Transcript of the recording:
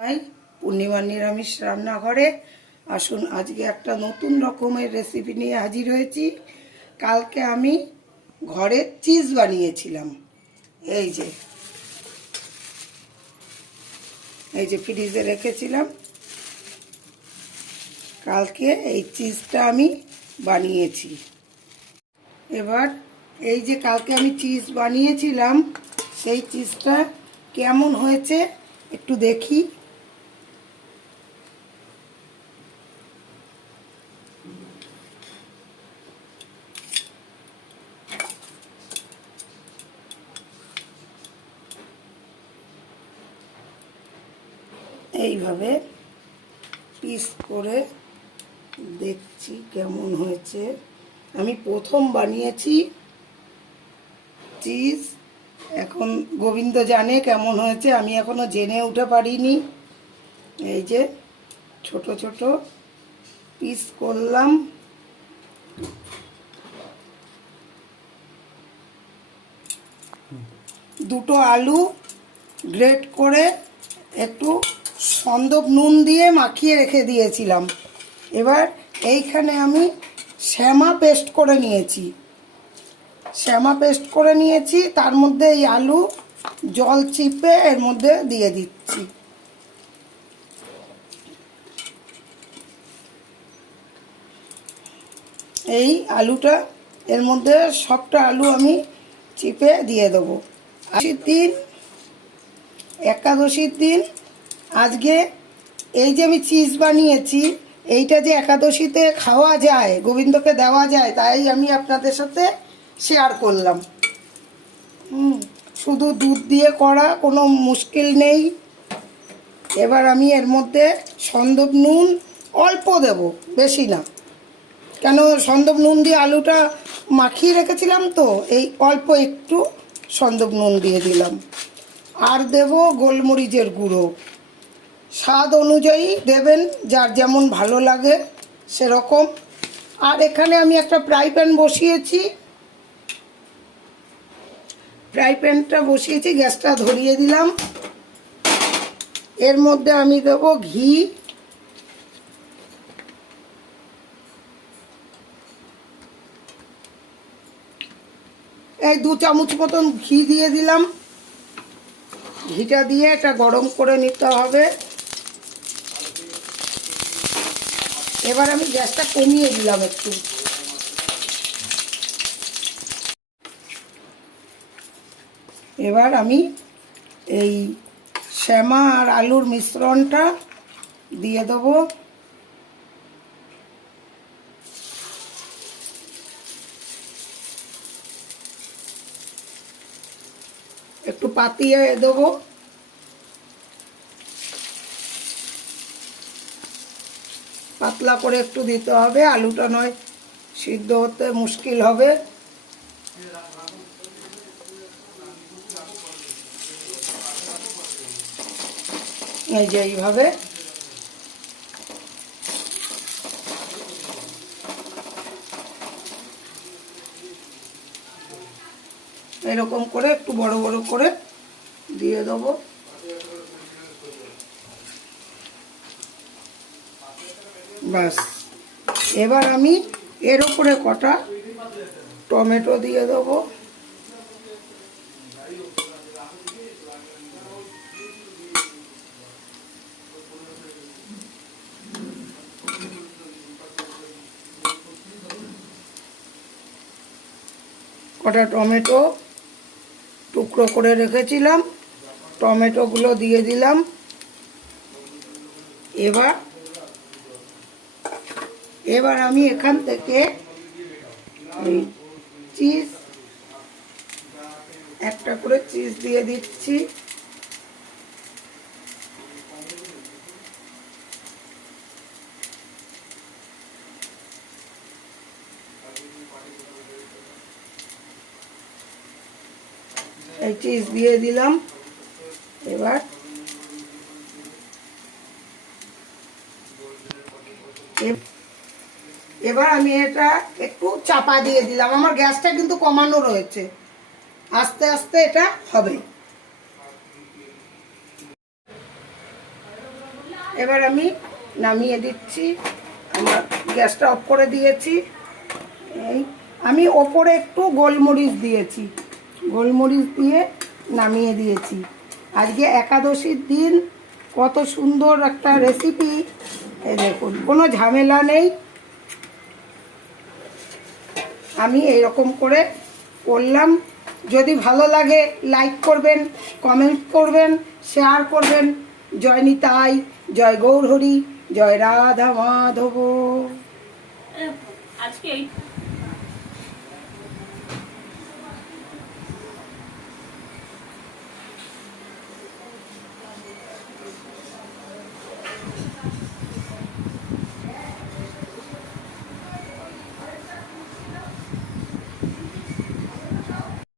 তাই পূর্ণিমার নিরামিষ রান্নাঘরে আসুন, আজকে একটা নতুন রকমের রেসিপি নিয়ে হাজির হয়েছি। কালকে আমি ঘরে চিজ বানিয়েছিলাম। এই যে এই যে ফ্রিজে রেখেছিলাম। কালকে এই চিজটা আমি বানিয়েছি। এবার এই যে কালকে আমি চিজ বানিয়েছিলাম, সেই চিজটা কেমন হয়েছে একটু দেখি। এইভাবে পিস করে দেখছি কেমন হয়েছে। আমি প্রথম বানিয়েছি চিজ এখন গোবিন্দ জানে কেমন হয়েছে, আমি এখনও জেনে উঠে পারিনি। এই যে ছোট ছোট পিস করলাম। দুটো আলু গ্রেট করে একটু সন্দক নুন দিয়ে মাখিয়ে রেখে দিয়েছিলাম। এবার এইখানে আমি শ্যামা পেস্ট করে নিয়েছি। শ্যামা পেস্ট করে নিয়েছি, তার মধ্যে এই আলু জল চিপে এর মধ্যে দিয়ে দিচ্ছি। এই আলুটা, এর মধ্যে সবটা আলু আমি চিপে দিয়ে দেবো। আশির দিন, একাদশীর দিন আজকে এই যে আমি চিজ বানিয়েছি, এইটা যে একাদশীতে খাওয়া যায়, গোবিন্দকে দেওয়া যায়, তাই আমি আপনাদের সাথে শেয়ার করলাম। শুধু দুধ দিয়ে করা, কোনো মুশকিল নেই। এবার আমি এর মধ্যে সন্দব নুন অল্প দেব, বেশি না। কেন সন্দব নুন দিয়ে আলুটা মাখিয়ে রেখেছিলাম তো, এই অল্প একটু সন্দব নুন দিয়ে দিলাম। আর দেব গোলমরিচের গুঁড়ো। স্বাদ অনুযায়ী দেবেন, যার যেমন ভালো লাগে সেরকম। আর এখানে আমি একটা ফ্রাই প্যান বসিয়েছি। ফ্রাই প্যানটা বসিয়েছি, গ্যাসটা ধরিয়ে দিলাম। এর মধ্যে আমি দেব ঘি। এই দু চামচ মতন ঘি দিয়ে দিলাম। ঘিটা দিয়ে এটা গরম করে নিতে হবে। এবার আমি গ্যাসটা কমিয়ে দিলাম একটু। এবার আমি এই শ্যামা আর আলুর মিশ্রণটা দিয়ে দেবো। একটু পাতিয়ে দেবো। পাতলা করে একটু দিতে হবে, আলুটা নয়, সিদ্ধ হতে মুশকিল হবে। এই যে এইভাবে। এরকম করে একটু বড় বড় করে দিয়ে দেবো। বাস এবার আমি এর উপরে কটা টমেটো দিয়ে দেবো। কটা টমেটো টুকরো করে রেখেছিলাম। টমেটোগুলো দিয়ে দিলাম। এবার এবার আমি এখান থেকে চিজ একটা করে চিজ দিয়ে দিচ্ছি। এই চিজ দিয়ে দিলাম। এবার এ- এবার আমি এটা একটু চাপা দিয়ে দিলাম। আমার গ্যাসটা কিন্তু কমানো রয়েছে। আস্তে আস্তে এটা হবে। এবার আমি নামিয়ে দিচ্ছি। আমার গ্যাসটা অফ করে দিয়েছি। এই, আমি ওপরে একটু গোলমরিচ দিয়েছি। গোলমরিচ দিয়ে নামিয়ে দিয়েছি। আজকে একাদশীর দিন। কত সুন্দর একটা রেসিপি। এই দেখুন, কোনো ঝামেলা নেই। আমি এরকম করে করলাম। যদি ভালো লাগে লাইক করবেন কমেন্ট করবেন শেয়ার করবেন। জয় নিতাই, জয় গৌরহরি, জয় রাধা মাধব। আজকে